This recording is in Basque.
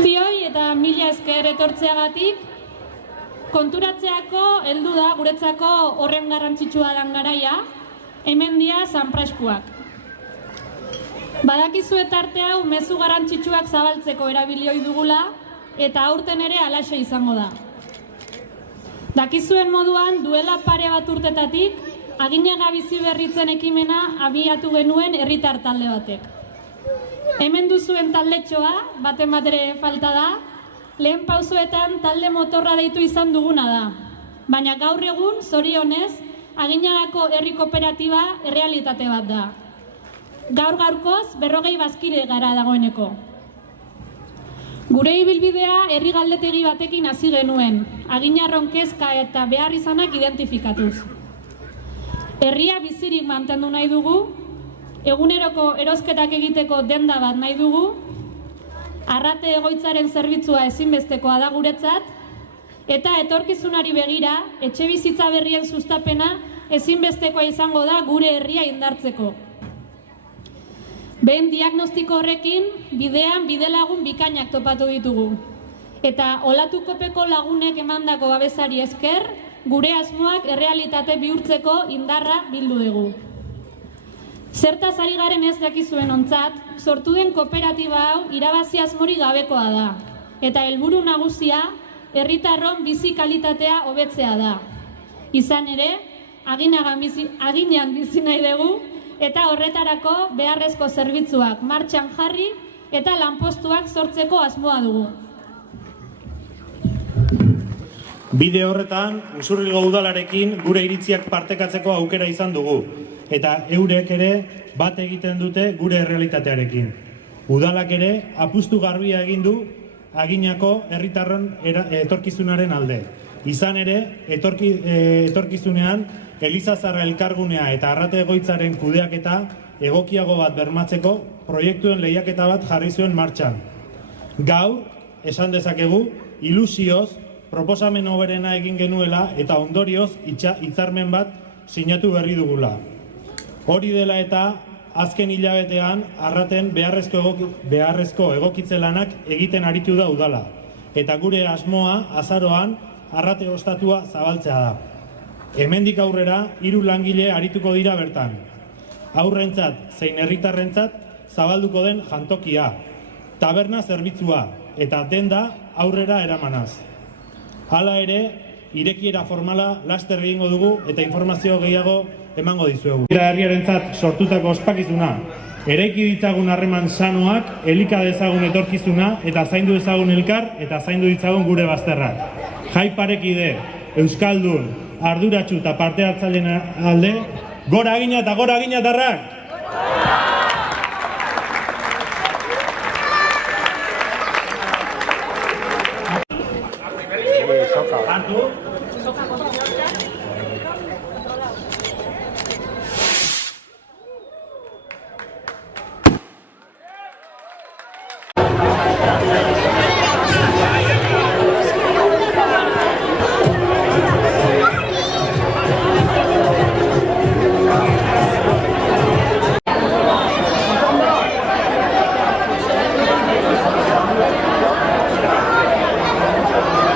Zioi eta mila esker etortzeagatik, konturatzeako heldu da guretzako horren garrantzitsua dan garaia, hemen dia San Praxkuak. Badakizue tarte hau mezu garrantzitsuak zabaltzeko erabilioi dugula eta aurten ere halaxe izango da. Dakizuen moduan duela pare bat urtetatik, Aginaga bizi berritzen ekimena abiatu genuen herritar talde batek. Hemen duzuen taldetxoa, baten bat ere falta da, lehen pausoetan talde motorra deitu izan duguna da. Baina gaur egun, zorionez, Aginagako herri kooperatiba errealitate bat da. Gaur-gaurkoz 40 bazkide gara dagoeneko. Gure ibilbidea herri galdetegi batekin hasi genuen, Aginarron kezka eta behar izanak identifikatuz. Herria bizirik mantendu nahi dugu, eguneroko erosketak egiteko denda bat nahi dugu, arrate egoitzaren zerbitzua ezinbestekoa da guretzat, eta etorkizunari begira, etxebizitza berrien sustapena ezinbestekoa izango da gure herria indartzeko. Behin diagnostiko horrekin, bidean bidelagun bikainak topatu ditugu. Eta olatukopeko lagunek emandako babesari esker, gure asmoak errealitate bihurtzeko indarra bildu dugu. Zertaz ari garen ez dakizuen ontzat, sortu den kooperatiba hau irabazi asmori gabekoa da. Eta helburu nagusia, herritarron bizi kalitatea hobetzea da. Izan ere, aginean bizi nahi dugu, eta horretarako beharrezko zerbitzuak martxan jarri eta lanpostuak sortzeko asmoa dugu. Bide horretan, Usurbilgo udalarekin gure iritziak partekatzeko aukera izan dugu, eta eurek ere bat egiten dute gure errealitatearekin. Udalak ere apustu garbia egin du Aginako herritarron etorkizunaren alde. Izan ere, etorkizunean Elizazarra elkargunea eta arrate egoitzaren kudeaketa egokiago bat bermatzeko proiektuen lehiaketa bat jarri zuen martxan. Gaur, esan dezakegu, ilusioz, proposamen hoberena egin genuela eta ondorioz hitzarmen bat sinatu berri dugula. Hori dela eta azken hilabetean arraten beharrezko egokitze lanak egiten aritu da udala. Eta gure asmoa azaroan arrate ostatua zabaltzea da. Hemendik aurrera 3 langile arituko dira bertan. Haurrentzat zein herritarrentzat zabalduko den jantokia, taberna zerbitzua eta denda aurrera eramanaz. Hala ere, irekiera formala laster egingo dugu eta informazio gehiago emango dizuegu. Herriarentzat sortutako ospakizuna, eraiki ditzagun harreman sanoak, elika dezagun etorkizuna eta zaindu dezagun elkar eta zaindu ditzagun gure bazterrak. Jai parekide, euskaldun, arduratsu eta parte hartzaileen alde, gora Agina eta gora aginatarrak! Hartu.